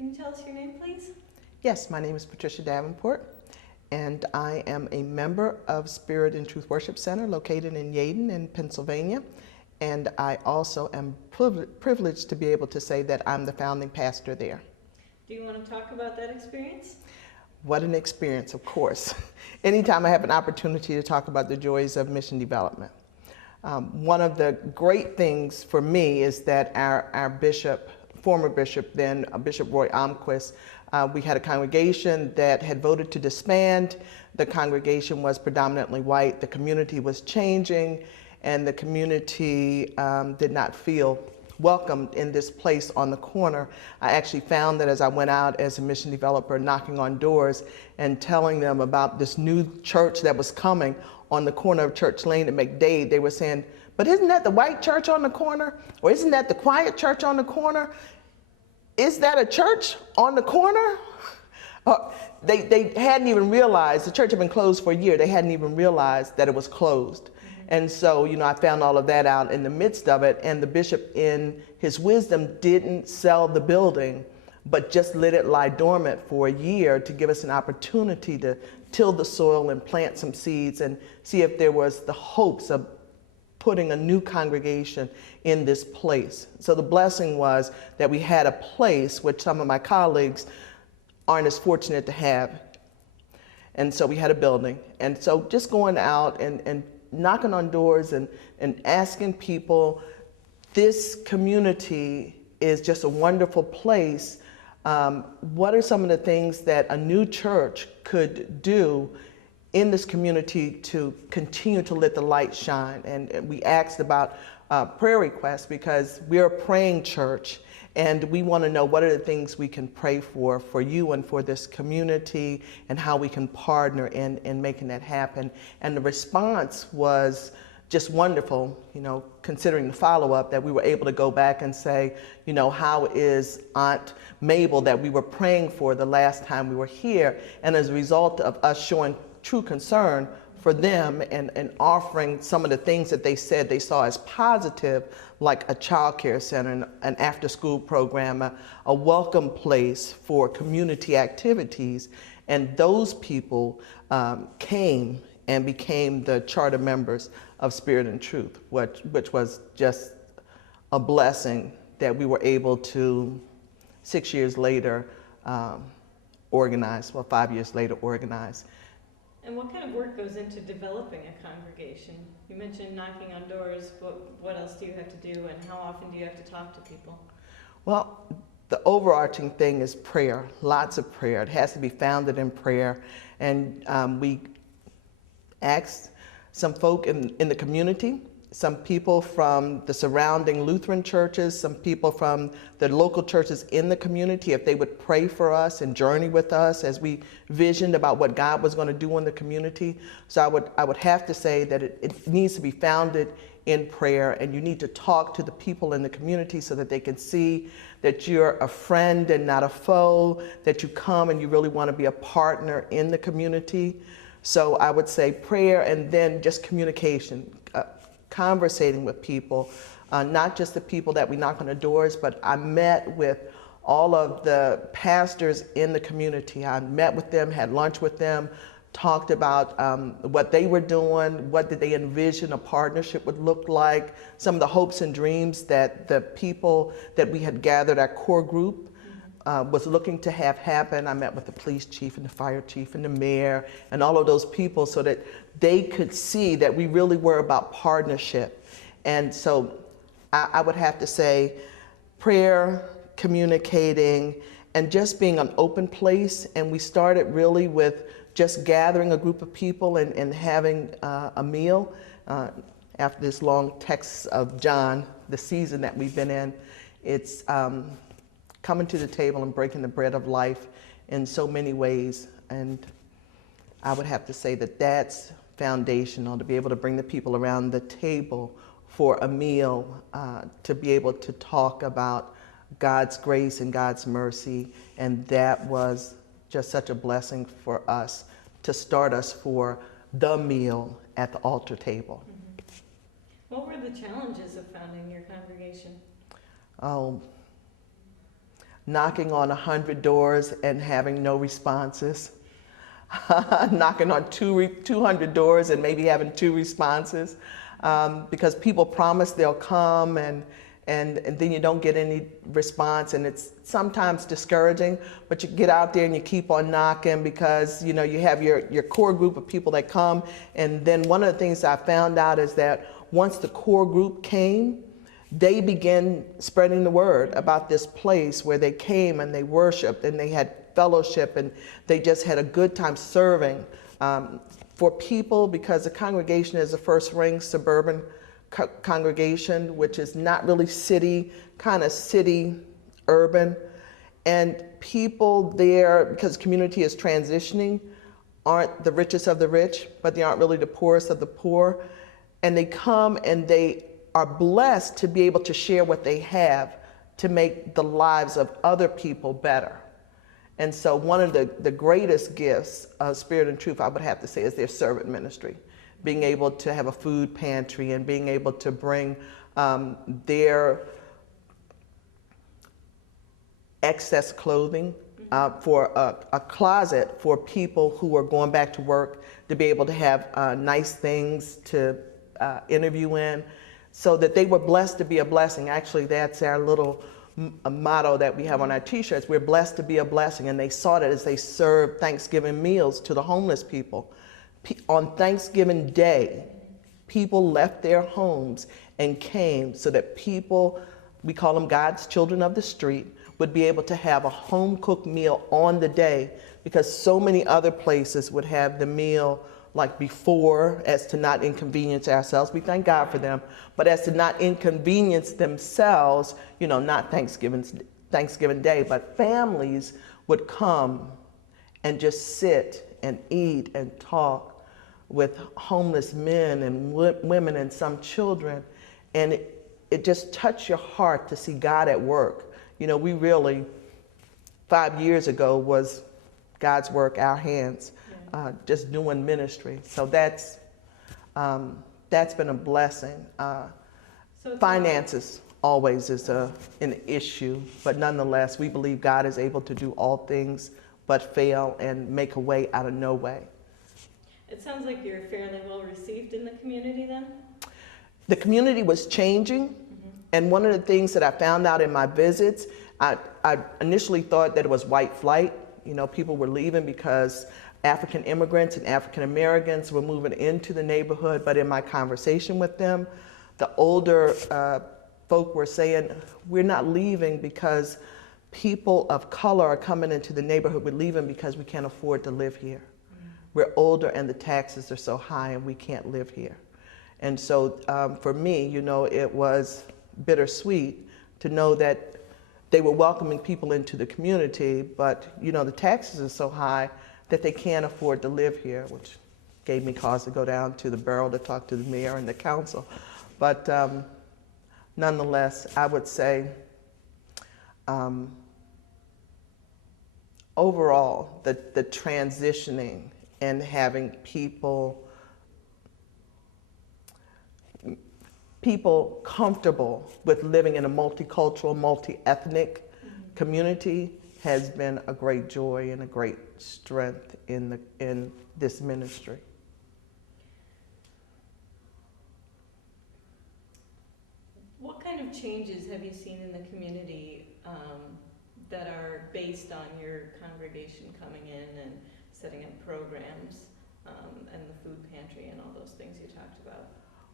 Can you tell us your name, please? Yes, my name is Patricia Davenport, and I am a member of Spirit and Truth Worship Center located in Yeadon in Pennsylvania. And I also am privileged to be able to say that I'm the founding pastor there. Do you want to talk about that experience? What an experience, of course. Anytime I have an opportunity to talk about the joys of mission development. One of the great things for me is that our bishop, former bishop then, Bishop Roy Almquist, we had a congregation that had voted to disband. The congregation was predominantly white. The community was changing, and the community did not feel welcomed in this place on the corner. I actually found that as I went out as a mission developer, knocking on doors and telling them about this new church that was coming on the corner of Church Lane and McDade, they were saying, but isn't that the white church on the corner? Or isn't that the quiet church on the corner? Is that a church on the corner? They hadn't even realized, the church had been closed for a year, they hadn't even realized that it was closed. And so, I found all of that out in the midst of it, and the bishop in his wisdom didn't sell the building, but just let it lie dormant for a year to give us an opportunity to till the soil and plant some seeds and see if there was the hopes of putting a new congregation in this place. So the blessing was that we had a place which some of my colleagues aren't as fortunate to have. And so we had a building. And so just going out and knocking on doors and asking people, this community is just a wonderful place. What are some of the things that a new church could do in this community to continue to let the light shine? And we asked about prayer requests because we're a praying church, and we want to know what are the things we can pray for you and for this community, and how we can partner in making that happen. And the response was just wonderful, considering the follow-up, that we were able to go back and say, how is Aunt Mabel that we were praying for the last time we were here? And as a result of us showing true concern for them and offering some of the things that they said they saw as positive, like a child care center, an after-school program, a welcome place for community activities. And those people came and became the charter members of Spirit and Truth, which was just a blessing that we were able to, 6 years later, organize, 5 years later, organize. And what kind of work goes into developing a congregation? You mentioned knocking on doors, but what else do you have to do, and how often do you have to talk to people? Well, the overarching thing is prayer, lots of prayer. It has to be founded in prayer. And we asked some folk in the community, some people from the surrounding Lutheran churches, some people from the local churches in the community, if they would pray for us and journey with us as we visioned about what God was going to do in the community. So I would have to say that it needs to be founded in prayer, and you need to talk to the people in the community so that they can see that you're a friend and not a foe, that you come and you really want to be a partner in the community. So I would say prayer, and then just communication, conversating with people, not just the people that we knock on the doors, but I met with all of the pastors in the community. I met with them, had lunch with them, talked about what they were doing, what did they envision a partnership would look like, some of the hopes and dreams that the people that we had gathered, our core group, was looking to have happen. I met with the police chief and the fire chief and the mayor and all of those people so that they could see that we really were about partnership. And so I would have to say prayer, communicating, and just being an open place. And we started really with just gathering a group of people and having a meal. After this long text of John, the season that we've been in, it's coming to the table and breaking the bread of life in so many ways. And I would have to say that that's foundational, to be able to bring the people around the table for a meal, to be able to talk about God's grace and God's mercy. And that was just such a blessing for us to start us for the meal at the altar table. Mm-hmm. What were the challenges of founding your congregation? Oh, knocking on 100 doors and having no responses, knocking on 200 doors and maybe having 2 responses, because people promise they'll come and then you don't get any response, and it's sometimes discouraging, but you get out there and you keep on knocking because you have your core group of people that come. And then one of the things I found out is that once the core group came, they began spreading the word about this place where they came and they worshiped and they had fellowship and they just had a good time serving for people, because the congregation is a first ring suburban congregation, which is not really city, kind of city urban. And people there, because community is transitioning, aren't the richest of the rich, but they aren't really the poorest of the poor. And they come and they are blessed to be able to share what they have to make the lives of other people better. And so one of the greatest gifts of Spirit and Truth, I would have to say, is their servant ministry. Being able to have a food pantry and being able to bring their excess clothing for a closet for people who are going back to work, to be able to have nice things to interview in, so that they were blessed to be a blessing. Actually, that's our little motto that we have on our t-shirts. We're blessed to be a blessing. And they saw that as they served Thanksgiving meals to the homeless people. On Thanksgiving Day, people left their homes and came so that people, we call them God's children of the street, would be able to have a home-cooked meal on the day, because so many other places would have the meal like before, as to not inconvenience ourselves. We thank God for them, but as to not inconvenience themselves, not Thanksgiving Day, but families would come and just sit and eat and talk with homeless men and women and some children. And it just touched your heart to see God at work. We really, 5 years ago, was God's work, our hands, just doing ministry. So that's been a blessing. Finances always is an issue, but nonetheless, we believe God is able to do all things but fail and make a way out of no way. It sounds like you're fairly well received in the community then? The community was changing, and one of the things that I found out in my visits, I initially thought that it was white flight. People were leaving because African immigrants and African Americans were moving into the neighborhood, but in my conversation with them, the older folk were saying, we're not leaving because people of color are coming into the neighborhood. We're leaving because we can't afford to live here. We're older and the taxes are so high and we can't live here. And so for me, it was bittersweet to know that they were welcoming people into the community, but the taxes are so high that they can't afford to live here, which gave me cause to go down to the borough to talk to the mayor and the council. But nonetheless, I would say overall, the transitioning and having people comfortable with living in a multicultural, multi-ethnic community has been a great joy and a great strength in this ministry. What kind of changes have you seen in the community that are based on your congregation coming in and setting up programs and the food pantry and all those things you talked about?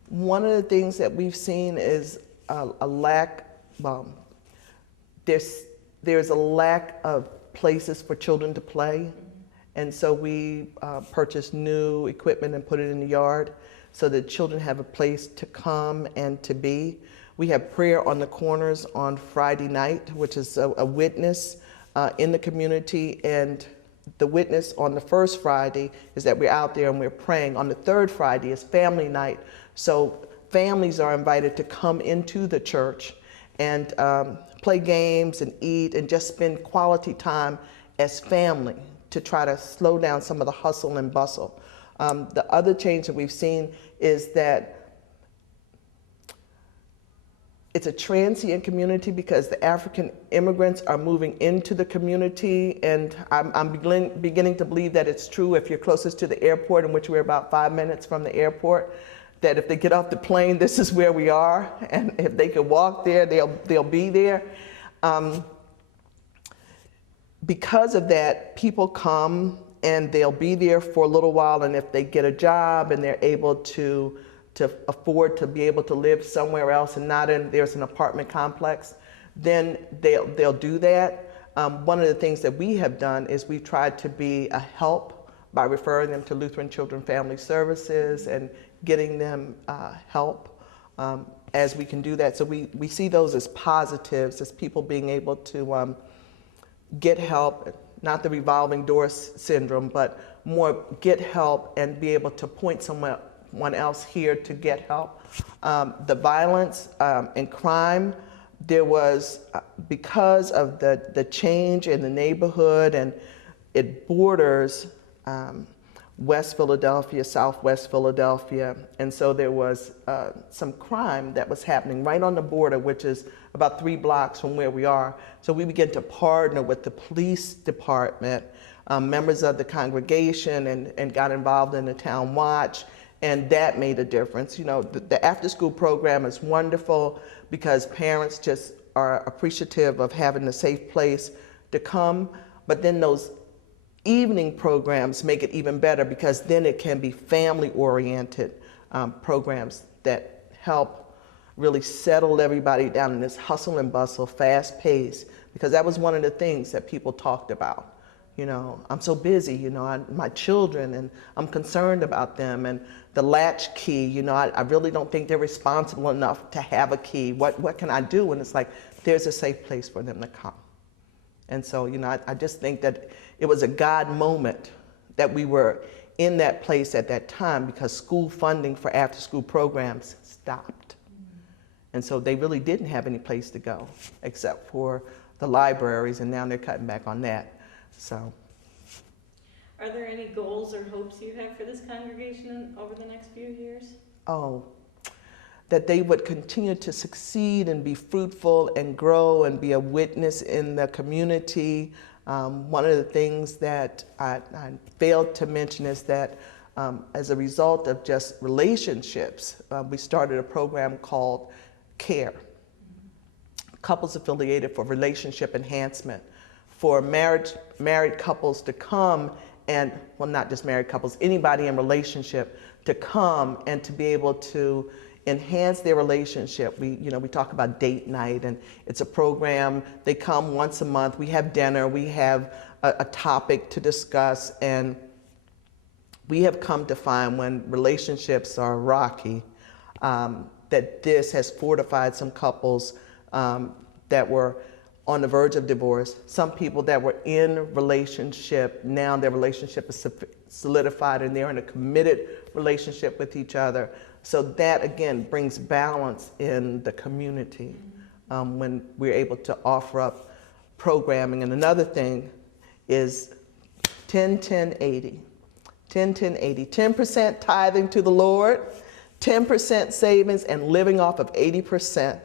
One of the things that we've seen is a lack, there's a lack of places for children to play. And so we purchased new equipment and put it in the yard so that children have a place to come and to be. We have prayer on the corners on Friday night, which is a witness in the community. And the witness on the first Friday is that we're out there and we're praying. On the third Friday is family night. So families are invited to come into the church and play games and eat and just spend quality time as family to try to slow down some of the hustle and bustle. The other change that we've seen is that it's a transient community because the African immigrants are moving into the community, and I'm beginning to believe that it's true if you're closest to the airport, in which we're about 5 minutes from the airport, that if they get off the plane, this is where we are, and if they could walk there, they'll be there. Because of that, people come and they'll be there for a little while, and if they get a job and they're able to afford to be able to live somewhere else and not in there's an apartment complex, then they'll do that. One of the things that we have done is we've tried to be a help by referring them to Lutheran Children Family Services and getting them help as we can do that. So we see those as positives, as people being able to get help, not the revolving door syndrome, but more get help and be able to point someone else here to get help. The violence and crime, there was, because of the change in the neighborhood, and it borders West Philadelphia, Southwest Philadelphia, and so there was some crime that was happening right on the border, which is about 3 blocks from where we are. So we began to partner with the police department, members of the congregation, and got involved in the town watch, and that made a difference. You know, the after-school program is wonderful because parents just are appreciative of having a safe place to come, but then those evening programs make it even better because then it can be family-oriented programs that help really settle everybody down in this hustle and bustle, fast pace, because that was one of the things that people talked about. You know, I'm so busy, you know, my children, and I'm concerned about them, and the latch key, you know, I really don't think they're responsible enough to have a key. What can I do? And it's like, there's a safe place for them to come. And so, you know, I just think that it was a God moment that we were in that place at that time, because school funding for after-school programs stopped. And so they really didn't have any place to go except for the libraries, and now they're cutting back on that. So, are there any goals or hopes you have for this congregation over the next few years? Oh, that they would continue to succeed and be fruitful and grow and be a witness in the community. One of the things that I failed to mention is that as a result of just relationships, we started a program called CARE, Couples Affiliated for Relationship Enhancement, for married couples to come and, well, not just married couples, anybody in relationship to come and to be able to enhance their relationship. We talk about date night, and it's a program. They come once a month. We have dinner. We have a topic to discuss, and we have come to find when relationships are rocky, that this has fortified some couples that were on the verge of divorce. Some people that were in relationship, now their relationship is solidified and they're in a committed relationship with each other. So that, again, brings balance in the community when we're able to offer up programming. And another thing is 10-10-80. 10-10-80. 10% tithing to the Lord, 10% savings, and living off of 80%.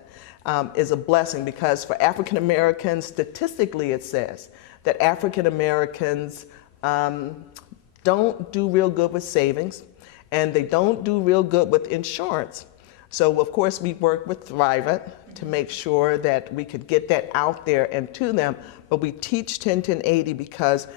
Is a blessing, because for African Americans, statistically it says that African Americans don't do real good with savings, and they don't do real good with insurance. So of course we work with Thrivent to make sure that we could get that out there and to them, but we teach 10-10-80 because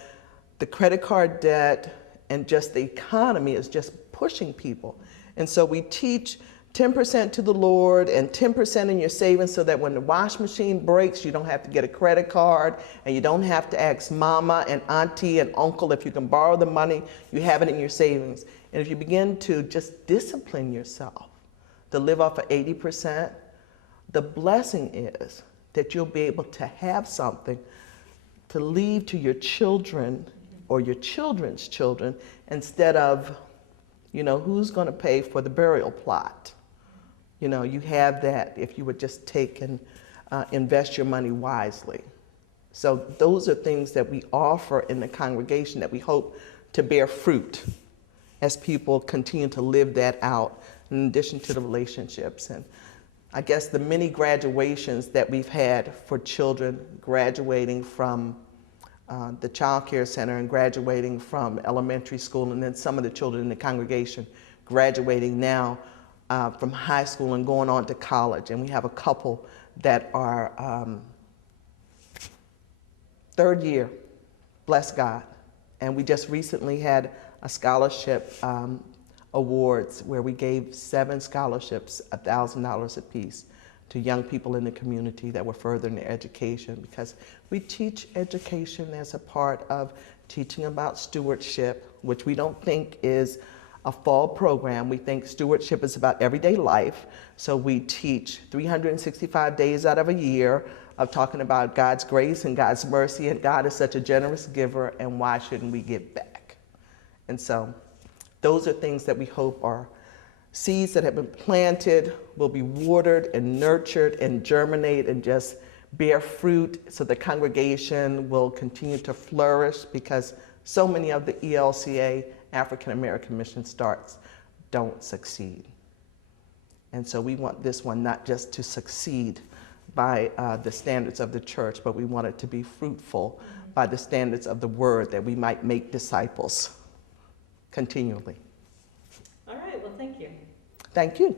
the credit card debt and just the economy is just pushing people. And so we teach 10% to the Lord and 10% in your savings, so that when the wash machine breaks, you don't have to get a credit card, and you don't have to ask mama and auntie and uncle if you can borrow the money. You have it in your savings. And if you begin to just discipline yourself to live off of 80%, the blessing is that you'll be able to have something to leave to your children or your children's children, instead of, who's going to pay for the burial plot? You have that if you would just take and invest your money wisely. So those are things that we offer in the congregation that we hope to bear fruit as people continue to live that out, in addition to the relationships. And I guess, the many graduations that we've had for children graduating from the child care center and graduating from elementary school, and then some of the children in the congregation graduating now from high school and going on to college. And we have a couple that are third year, bless God. And we just recently had a scholarship awards where we gave 7 scholarships, $1,000 apiece, to young people in the community that were furthering their education, because we teach education as a part of teaching about stewardship, which we don't think is a fall program. We think stewardship is about everyday life. So we teach 365 days out of a year of talking about God's grace and God's mercy, and God is such a generous giver, and why shouldn't we give back? And so those are things that we hope are seeds that have been planted, will be watered and nurtured and germinate and just bear fruit, so the congregation will continue to flourish, because so many of the ELCA African American mission starts don't succeed. And so we want this one not just to succeed by the standards of the church, but we want it to be fruitful by the standards of the word, that we might make disciples continually. All right, well, thank you. Thank you.